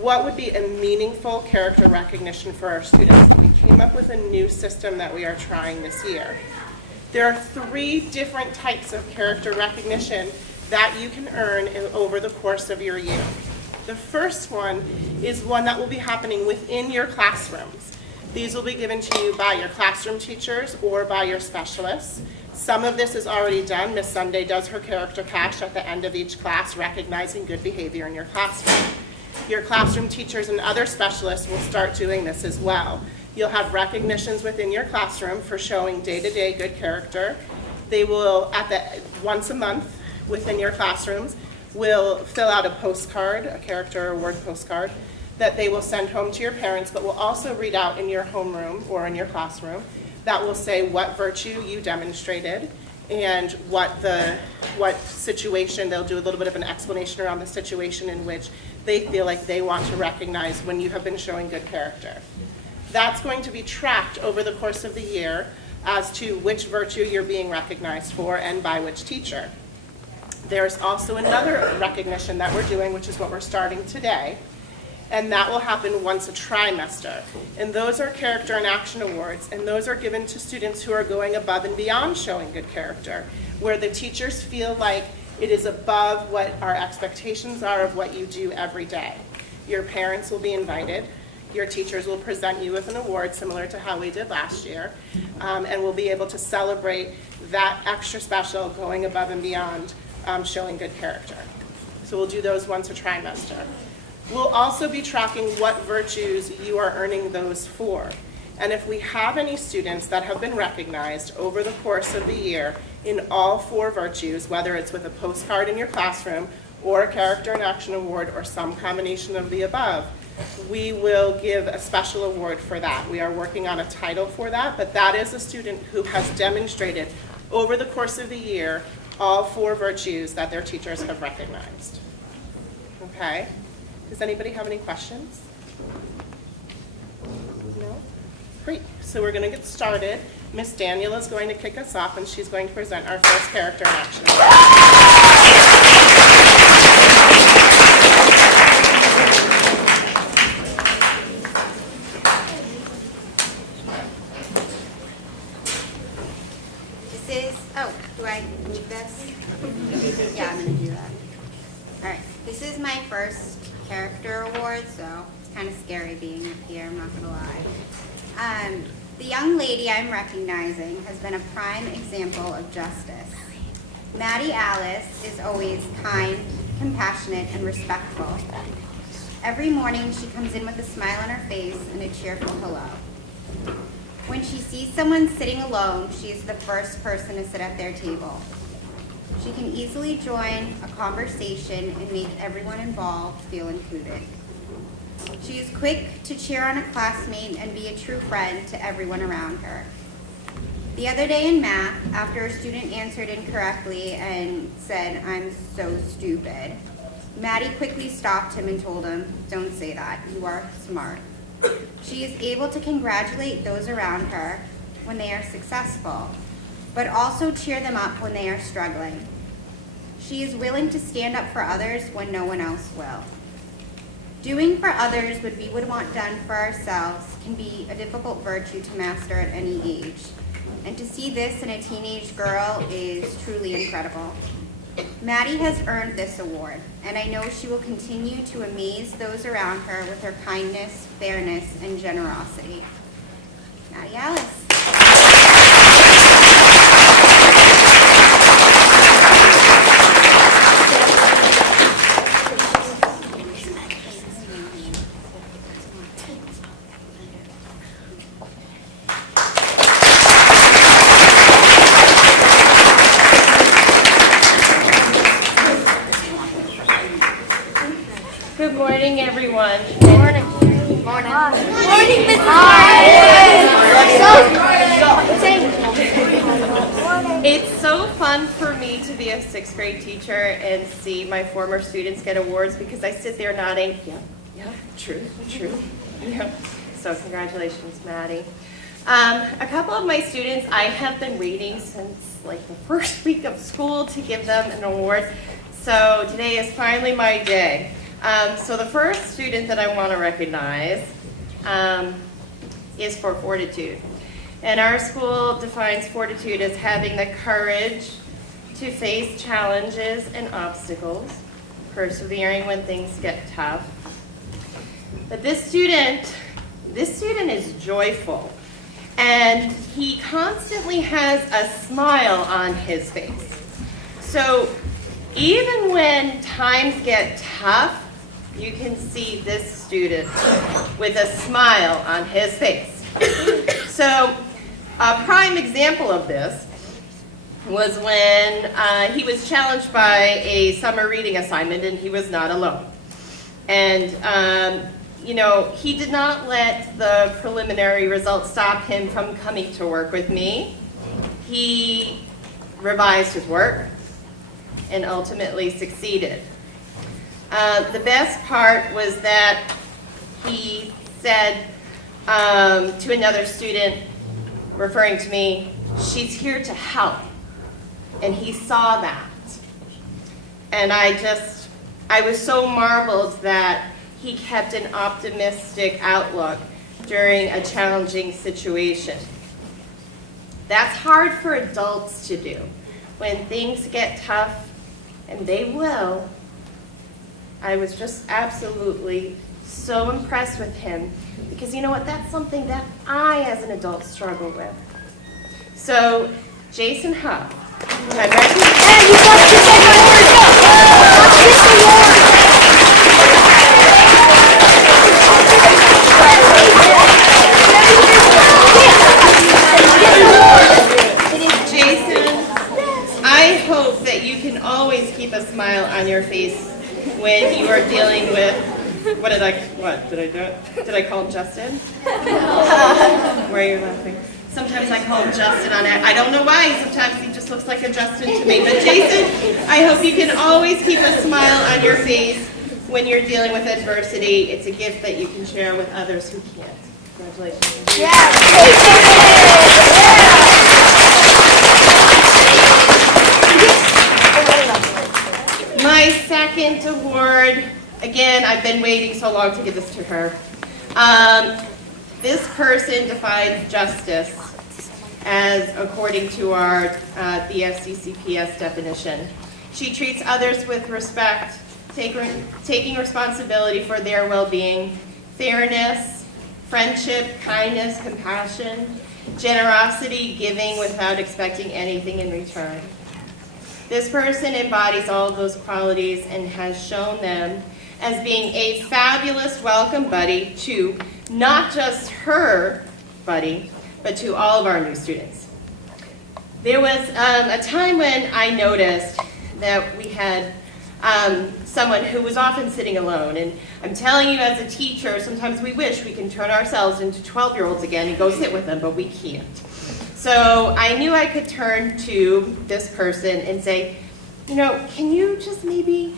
what would be a meaningful character recognition for our students. We came up with a new system that we are trying this year. There are 3 different types of character recognition that you can earn over the course of your year. The first one is one that will be happening within your classrooms. These will be given to you by your classroom teachers or by your specialists. Some of this is already done. Miss Sunday does her character cache at the end of each class, recognizing good behavior in your classroom. Your classroom teachers and other specialists will start doing this as well. You'll have recognitions within your classroom for showing day-to-day good character. They will, once a month within your classrooms, will fill out a postcard, a character award postcard, that they will send home to your parents, but will also read out in your homeroom or in your classroom that will say what virtue you demonstrated and what situation. They'll do a little bit of an explanation around the situation in which they feel like they want to recognize when you have been showing good character. That's going to be tracked over the course of the year as to which virtue you're being recognized for and by which teacher. There's also another recognition that we're doing, which is what we're starting today, and that will happen once a trimester. And those are character and action awards, and those are given to students who are going above and beyond showing good character, where the teachers feel like it is above what our expectations are of what you do every day. Your parents will be invited. Your teachers will present you with an award similar to how we did last year, and we'll be able to celebrate that extra special going above and beyond showing good character. So we'll do those once a trimester. We'll also be tracking what virtues you are earning those for. And if we have any students that have been recognized over the course of the year in all 4 virtues, whether it's with a postcard in your classroom or a character and action award or some combination of the above, we will give a special award for that. We are working on a title for that, but that is a student who has demonstrated over the course of the year all 4 virtues that their teachers have recognized. Okay? Does anybody have any questions? No? Great. So we're going to get started. Miss Daniela is going to kick us off, and she's going to present our first character and action award. Do I need this? Yeah, I'm going to do that. All right. This is my first character award, so it's kind of scary being up here, I'm not going to lie. The young lady I'm recognizing has been a prime example of justice. Maddie Alice is always kind, compassionate, and respectful. Every morning she comes in with a smile on her face and a cheerful hello. When she sees someone sitting alone, she is the first person to sit at their table. She can easily join a conversation and make everyone involved feel included. She is quick to cheer on a classmate and be a true friend to everyone around her. The other day in math, after a student answered incorrectly and said, "I'm so stupid," Maddie quickly stopped him and told him, "Don't say that, you are smart." She is able to congratulate those around her when they are successful, but also cheer them up when they are struggling. She is willing to stand up for others when no one else will. Doing for others what we would want done for ourselves can be a difficult virtue to master at any age, and to see this in a teenage girl is truly incredible. Maddie has earned this award, and I know she will continue to amaze those around her with her kindness, fairness, and generosity. Maddie Alice. Good morning, everyone. Morning. Morning. Morning, Mrs. It's so fun for me to be a 6th grade teacher and see my former students get awards because I sit there nodding, yeah, true. Yeah. So congratulations, Maddie. A couple of my students, I have been waiting since like the first week of school to give them an award. So today is finally my day. So the first student that I want to recognize is for fortitude. And our school defines fortitude as having the courage to face challenges and obstacles, persevering when things get tough. But this student is joyful, and he constantly has a smile on his face. So even when times get tough, you can see this student with a smile on his face. So a prime example of this was when he was challenged by a summer reading assignment, and he was not alone. And he did not let the preliminary results stop him from coming to work with me. He revised his work and ultimately succeeded. The best part was that he said to another student, referring to me, "She's here to help." And he saw that. And I was so marveled that he kept an optimistic outlook during a challenging situation. That's hard for adults to do. When things get tough, and they will, I was just absolutely so impressed with him, because you know what, that's something that I as an adult struggle with. So, Jason Huff, I hope that you can always keep a smile on your face when you are dealing with, did I call him Justin? Why are you laughing? Sometimes I call him Justin on it. I don't know why, sometimes he just looks like a Justin to me. But Jason, I hope you can always keep a smile on your face when you're dealing with adversity. It's a gift that you can share with others who can't. Congratulations. My second award, again, I've been waiting so long to give this to her. This person defines justice as according to our BFCCPS definition. She treats others with respect, taking responsibility for their well-being, fairness, friendship, kindness, compassion, generosity, giving without expecting anything in return. This person embodies all of those qualities and has shown them as being a fabulous welcome buddy to not just her buddy, but to all of our new students. There was a time when I noticed that we had someone who was often sitting alone, and I'm telling you as a teacher, sometimes we wish we can turn ourselves into 12-year-olds again and go sit with them, but we can't. So I knew I could turn to this person and say, can you just maybe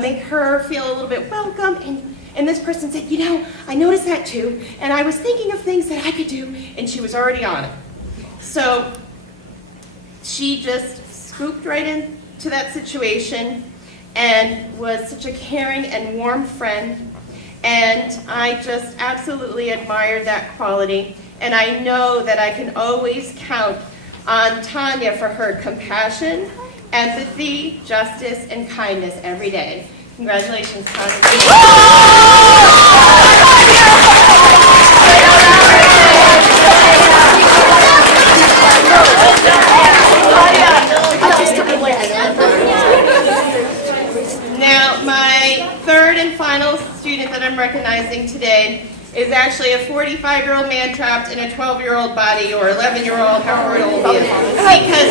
make her feel a little bit welcome? And this person said, I noticed that too, and I was thinking of things that I could do, and she was already on it. So she just scooped right into that situation and was such a caring and warm friend, and I just absolutely admired that quality, and I know that I can always count on Tanya for her compassion, empathy, justice, and kindness every day. Congratulations, Tanya. Now, my third and final student that I'm recognizing today is actually a 45-year-old man trapped in a 12-year-old body, or 11-year-old, however old he is. Because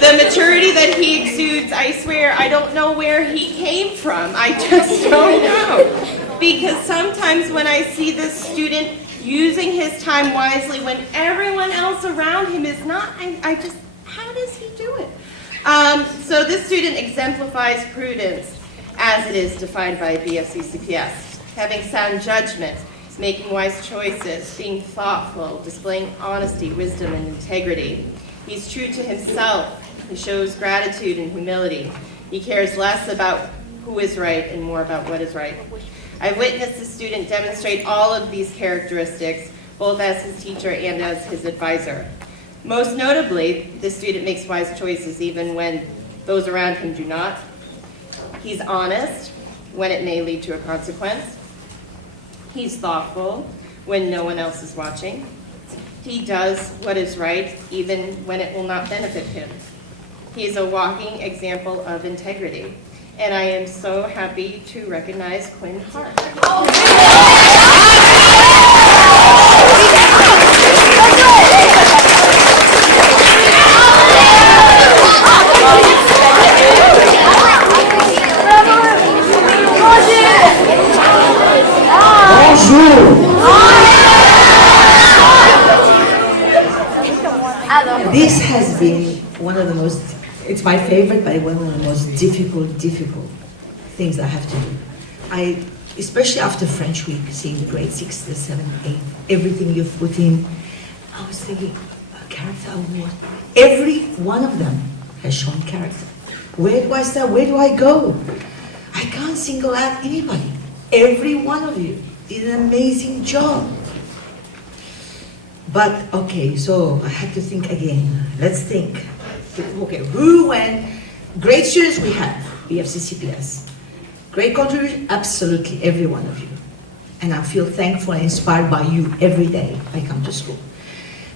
the maturity that he exudes, I swear, I don't know where he came from. I just don't know. Because sometimes when I see this student using his time wisely when everyone else around him is not, how does he do it? So this student exemplifies prudence as it is defined by BFCCPS. Having sound judgment, making wise choices, being thoughtful, displaying honesty, wisdom, and integrity. He's true to himself. He shows gratitude and humility. He cares less about who is right and more about what is right. I've witnessed the student demonstrate all of these characteristics, both as his teacher and as his advisor. Most notably, the student makes wise choices even when those around him do not. He's honest when it may lead to a consequence. He's thoughtful when no one else is watching. He does what is right even when it will not benefit him. He is a walking example of integrity. And I am so happy to recognize Quinn Hart. This has been one of the most, it's my favorite, but one of the most difficult things I have to do. Especially after French week, seeing the grade 6, the 7, 8, everything you've put in, I was thinking, a character award. Every one of them has shown character. Where do I start? Where do I go? I can't single out anybody. Every one of you did an amazing job. But, okay, so I had to think again. Let's think. Okay, who went? Great students we have, BFC CPS. Great contribution, absolutely, every one of you. And I feel thankful and inspired by you every day I come to school.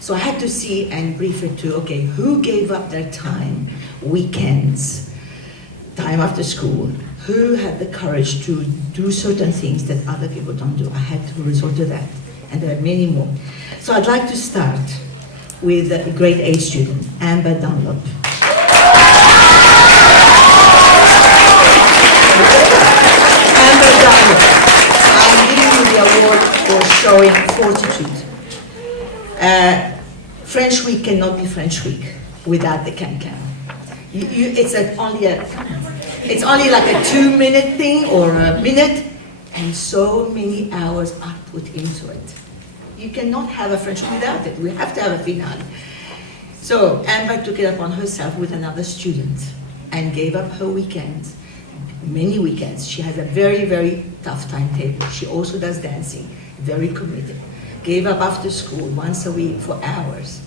So I had to see and brief it to, okay, who gave up their time, weekends, time after school? Who had the courage to do certain things that other people don't do? I had to resort to that, and there are many more. So I'd like to start with a grade 8 student, Amber Dunlop. Amber Dunlop, I'm giving you the award for showing fortitude. French week cannot be French week without the can-can. It's only like a 2-minute thing or a minute, and so many hours are put into it. You cannot have a French week without it. We have to have a finale. So Amber took it upon herself with another student and gave up her weekends, many weekends. She has a very, very tough timetable. She also does dancing, very committed. Gave up after school once a week for hours.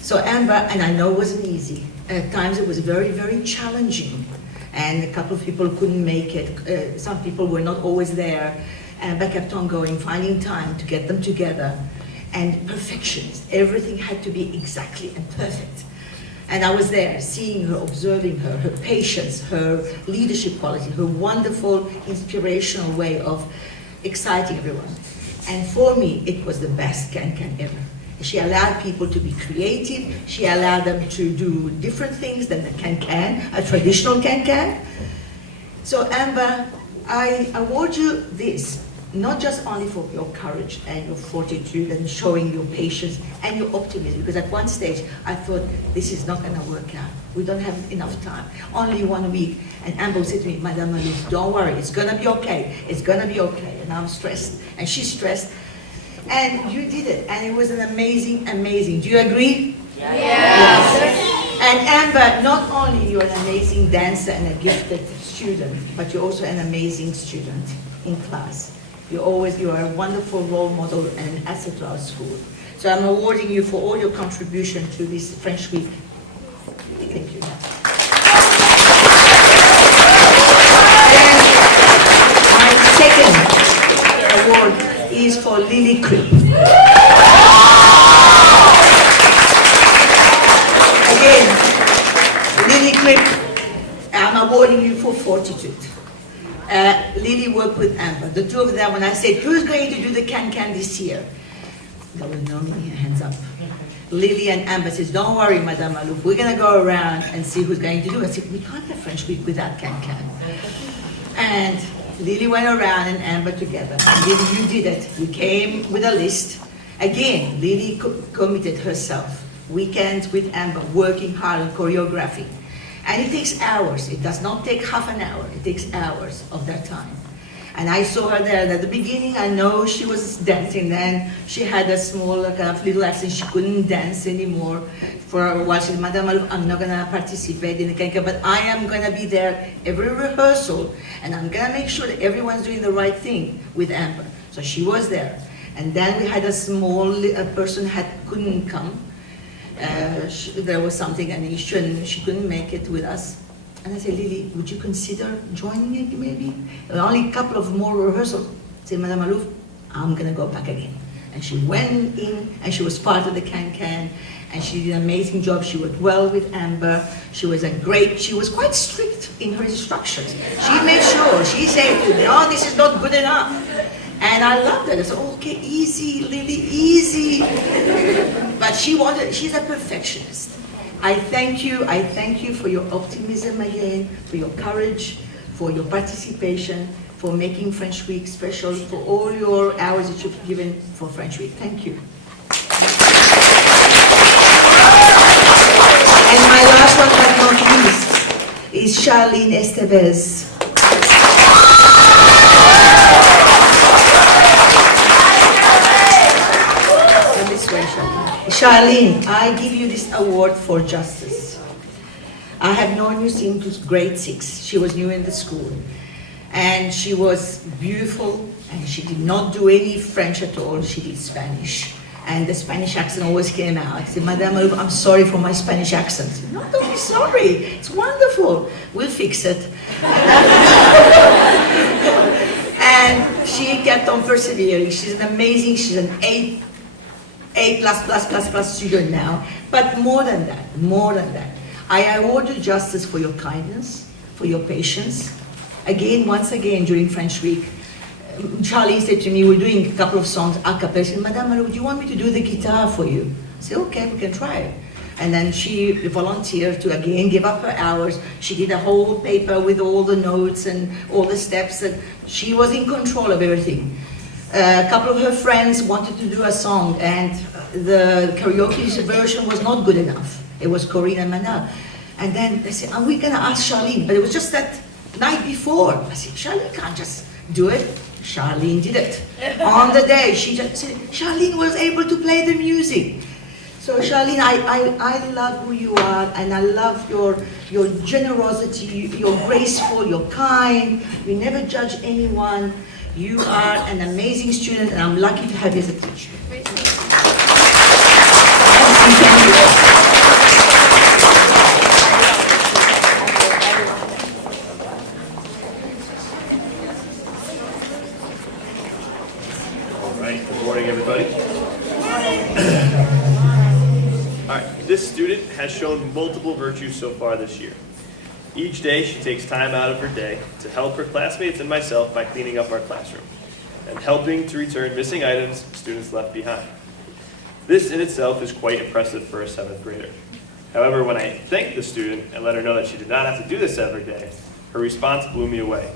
So Amber, and I know it wasn't easy. At times it was very, very challenging. And a couple of people couldn't make it. Some people were not always there. Amber kept on going, finding time to get them together. And perfections. Everything had to be exactly and perfect. And I was there, seeing her, observing her, her patience, her leadership quality, her wonderful, inspirational way of exciting everyone. And for me, it was the best can-can ever. She allowed people to be creative. She allowed them to do different things than the can-can, a traditional can-can. So Amber, I award you this, not just only for your courage and your fortitude and showing your patience and your optimism, because at one stage I thought, this is not going to work out. We don't have enough time. Only 1 week. And Amber said to me, Madame Malouf, don't worry, it's going to be okay. It's going to be okay. And I'm stressed, and she's stressed. And you did it, and it was an amazing, amazing. Do you agree? Yes. And Amber, not only you're an amazing dancer and a gifted student, but you're also an amazing student in class. You are a wonderful role model and an asset to our school. So I'm awarding you for all your contribution to this French week. Thank you. And my second award is for Lily Kripp. Again, Lily Kripp, I'm awarding you for fortitude. Lily worked with Amber. The two of them, when I said, who's going to do the can-can this year? There was no hands up. Lily and Amber says, don't worry, Madame Malouf, we're going to go around and see who's going to do it. I said, we can't have French week without can-can. And Lily went around and Amber together. And Lily, you did it. You came with a list. Again, Lily committed herself. Weekends with Amber, working hard on choreography. And it takes hours. It does not take half an hour. It takes hours of their time. And I saw her there. At the beginning, I know she was dancing. Then she had a small kind of little accent. She couldn't dance anymore for a while. She said, Madame Malouf, I'm not gonna participate in the Kenka, but I am gonna be there every rehearsal, and I'm gonna make sure that everyone's doing the right thing with Amber. So she was there. And then we had a small person couldn't come. There was something, an issue, and she couldn't make it with us. And I said, Lily, would you consider joining it maybe? Only a couple of more rehearsals. I said, Madame Malouf, I'm gonna go back again. And she went in, and she was part of the Can-Can, and she did an amazing job. She worked well with Amber. She was quite strict in her instructions. She made sure, she said, no, this is not good enough. And I loved it. I said, okay, easy, Lily, easy. But she's a perfectionist. I thank you for your optimism again, for your courage, for your participation, for making French Week special, for all your hours that you've given for French Week. Thank you. And my last one but not least is Charlene Estevez. Charlene, I give you this award for justice. I have known you since grade 6. She was new in the school. And she was beautiful, and she did not do any French at all. She did Spanish. And the Spanish accent always came out. I said, Madame Malouf, I'm sorry for my Spanish accent. I said, no, don't be sorry. It's wonderful. We'll fix it. And she kept on persevering. She's an amazing, she's an A++++ student now. But more than that, I award you justice for your kindness, for your patience. Once again, during French Week, Charlie said to me, we're doing a couple of songs a cappella. I said, Madame Malouf, do you want me to do the guitar for you? I said, okay, we can try it. And then she volunteered to again give up her hours. She did a whole paper with all the notes and all the steps, and she was in control of everything. A couple of her friends wanted to do a song, and the karaoke version was not good enough. It was Corinne and Manal. And then they said, are we gonna ask Charlene? But it was just that night before. I said, Charlene can't just do it. Charlene did it. On the day, she just said, Charlene was able to play the music. So Charlene, I love who you are, and I love your generosity. You're graceful, you're kind, you never judge anyone. You are an amazing student, and I'm lucky to have you as a teacher. All right, good morning, everybody. All right, this student has shown multiple virtues so far this year. Each day, she takes time out of her day to help her classmates and myself by cleaning up our classroom and helping to return missing items students left behind. This in itself is quite impressive for a 7th grader. However, when I thanked the student and let her know that she did not have to do this every day, her response blew me away.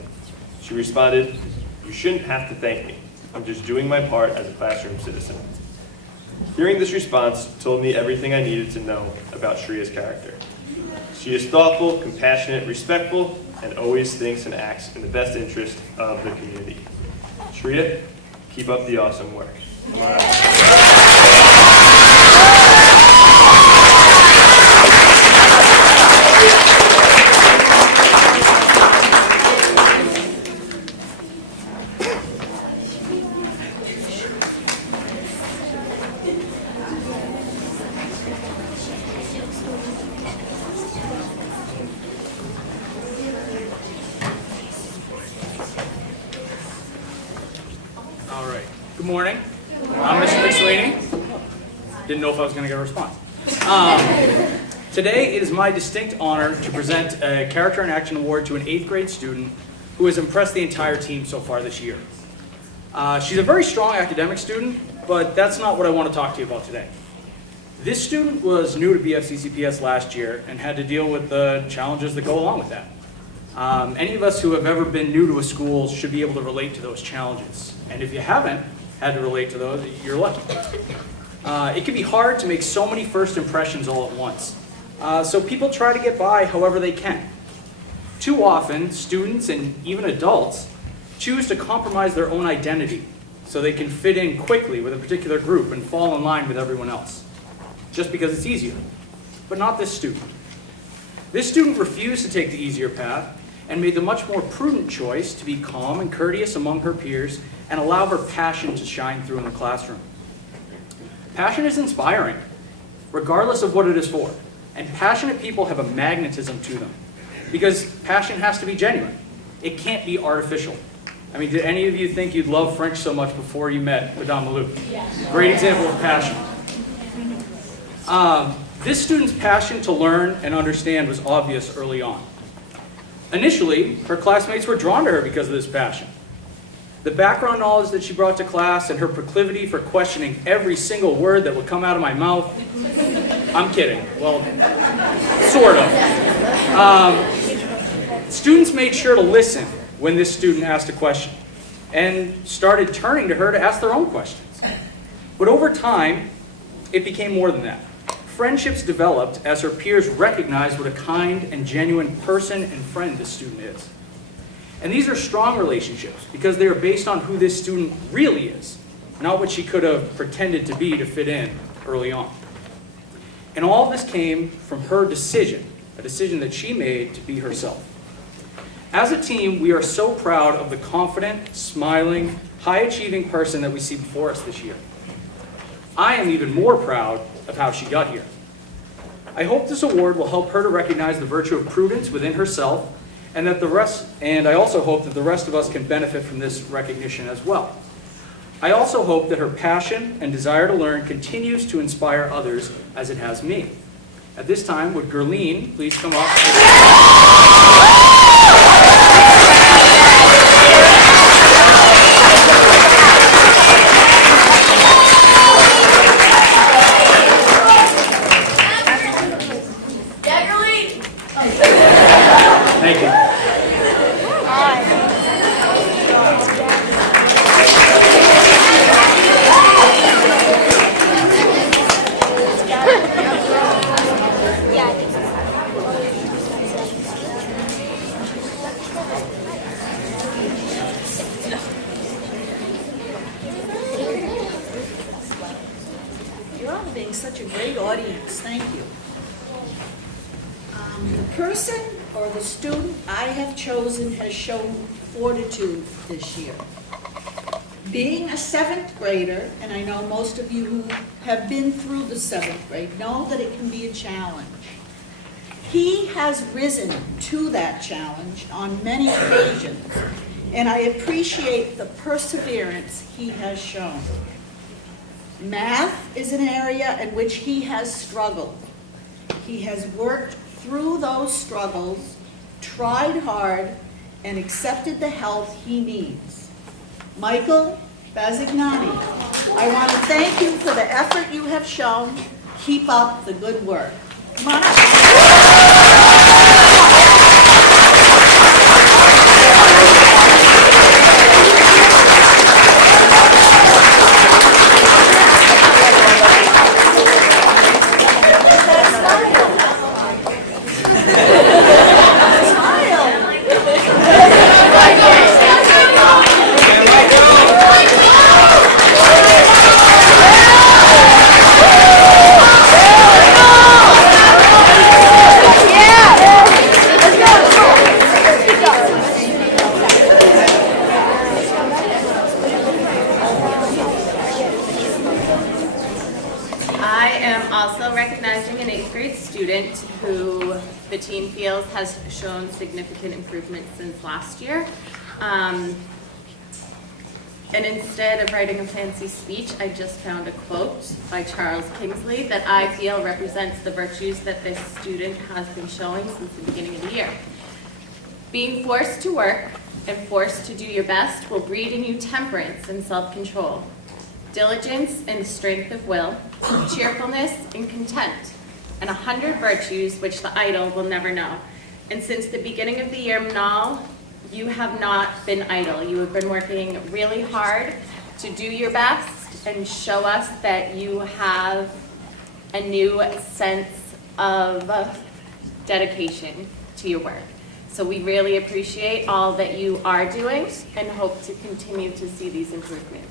She responded, "You shouldn't have to thank me. I'm just doing my part as a classroom citizen." Hearing this response told me everything I needed to know about Shreya's character. She is thoughtful, compassionate, respectful, and always thinks and acts in the best interest of the community. Shreya, keep up the awesome work. Come on out. All right. Good morning. I'm Mr. McSweeney. Didn't know if I was going to get a response. Today, it is my distinct honor to present a Character in Action Award to an 8th grade student who has impressed the entire team so far this year. She's a very strong academic student, but that's not what I want to talk to you about today. This student was new to BFCCPS last year and had to deal with the challenges that go along with that. Any of us who have ever been new to a school should be able to relate to those challenges. And if you haven't had to relate to those, you're lucky. It can be hard to make so many first impressions all at once. So people try to get by however they can. Too often, students and even adults choose to compromise their own identity so they can fit in quickly with a particular group and fall in line with everyone else, just because it's easier. But not this student. This student refused to take the easier path and made the much more prudent choice to be calm and courteous among her peers and allow her passion to shine through in the classroom. Passion is inspiring, regardless of what it is for. And passionate people have a magnetism to them, because passion has to be genuine. It can't be artificial. I mean, did any of you think you'd love French so much before you met Madame Malouf? Yes. Great example of passion. This student's passion to learn and understand was obvious early on. Initially, her classmates were drawn to her because of this passion. The background knowledge that she brought to class and her proclivity for questioning every single word that would come out of my mouth. I'm kidding. Well, sort of. Students made sure to listen when this student asked a question and started turning to her to ask their own questions. But over time, it became more than that. Friendships developed as her peers recognized what a kind and genuine person and friend this student is. And these are strong relationships because they are based on who this student really is, not what she could have pretended to be to fit in early on. And all of this came from her decision, a decision that she made to be herself. As a team, we are so proud of the confident, smiling, high-achieving person that we see before us this year. I am even more proud of how she got here. I hope this award will help her to recognize the virtue of prudence within herself, and I also hope that the rest of us can benefit from this recognition as well. I also hope that her passion and desire to learn continues to inspire others as it has me. At this time, would Gerline please come up? Thank you. You're all being such a great audience, thank you. The person or the student I have chosen has shown fortitude this year. Being a 7th grader, and I know most of you who have been through the 7th grade know that it can be a challenge. He has risen to that challenge on many occasions, and I appreciate the perseverance he has shown. Math is an area in which he has struggled. He has worked through those struggles, tried hard, and accepted the help he needs. Michael Bazignani, I want to thank you for the effort you have shown. Keep up the good work. Come on up. Who the team feels has shown significant improvement since last year. And instead of writing a fancy speech, I just found a quote by Charles Kingsley that I feel represents the virtues that this student has been showing since the beginning of the year. Being forced to work and forced to do your best will breed in you temperance and self-control, diligence and strength of will, cheerfulness and content, and 100 virtues which the idle will never know. And since the beginning of the year, Manal, you have not been idle. You have been working really hard to do your best and show us that you have a new sense of dedication to your work. So we really appreciate all that you are doing and hope to continue to see these improvements.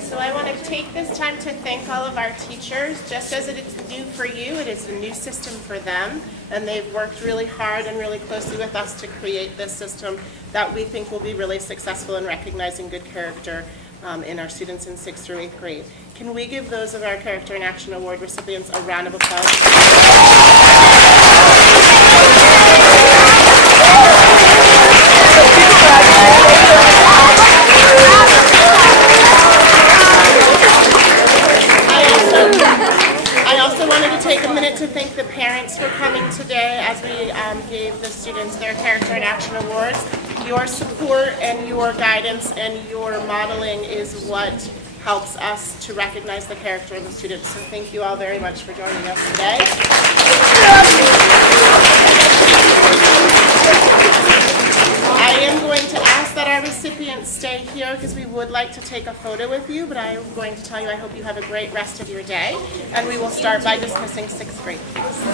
So I want to take this time to thank all of our teachers. Just as it is new for you, it is a new system for them. And they've worked really hard and really closely with us to create this system that we think will be really successful in recognizing good character in our students in 6th through 8th grade. Can we give those of our Character in Action Award recipients a round of applause? I also wanted to take a minute to thank the parents for coming today as we gave the students their Character in Action Awards. Your support and your guidance and your modeling is what helps us to recognize the character of the students. So thank you all very much for joining us today. I am going to ask that our recipients stay here because we would like to take a photo with you, but I am going to tell you I hope you have a great rest of your day. And we will start by dismissing 6th grade, please.